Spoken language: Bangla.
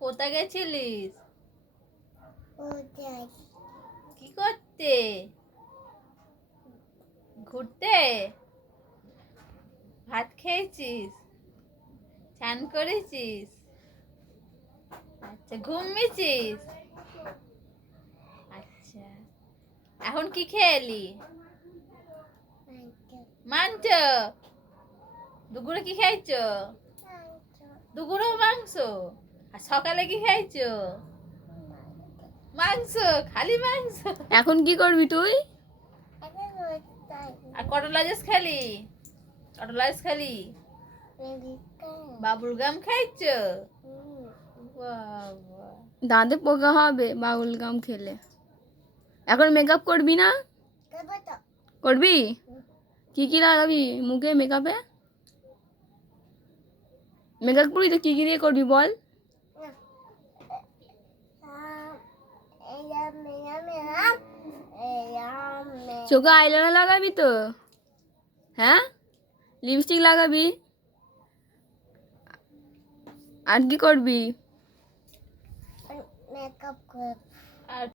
কোথায় গেছিলিস? কোথায়? কি করতে? ঘুরতে? ভাত খেয়েছিস? চান করেছিস? আচ্ছা, ঘুমিয়েছিস? আচ্ছা, এখন কি খেলি? মাংস। দুপুরে কি খাইছো? দুপুরেও মাংস। আর সকালে কি খাইছো? মাংস। খালি মাংস। এখন কি করবি তুই? আর কটলা জুস খালি? কটলা জুস খালি? বাবুল গাম খাইছো? বাবা, দাঁতে পোকা হবে বাবুল গাম খেলে। এখন মেকআপ করবি না? করবি? কি কি লাগাবি মুখে মেকআপে? মেকআপ করবি তো কি কি দিয়ে করবি বল? চোখে আইলাইনার লাগাবি তো? হ্যাঁ, লিপস্টিক লাগাবি? আর কি করবি? মেকআপ করে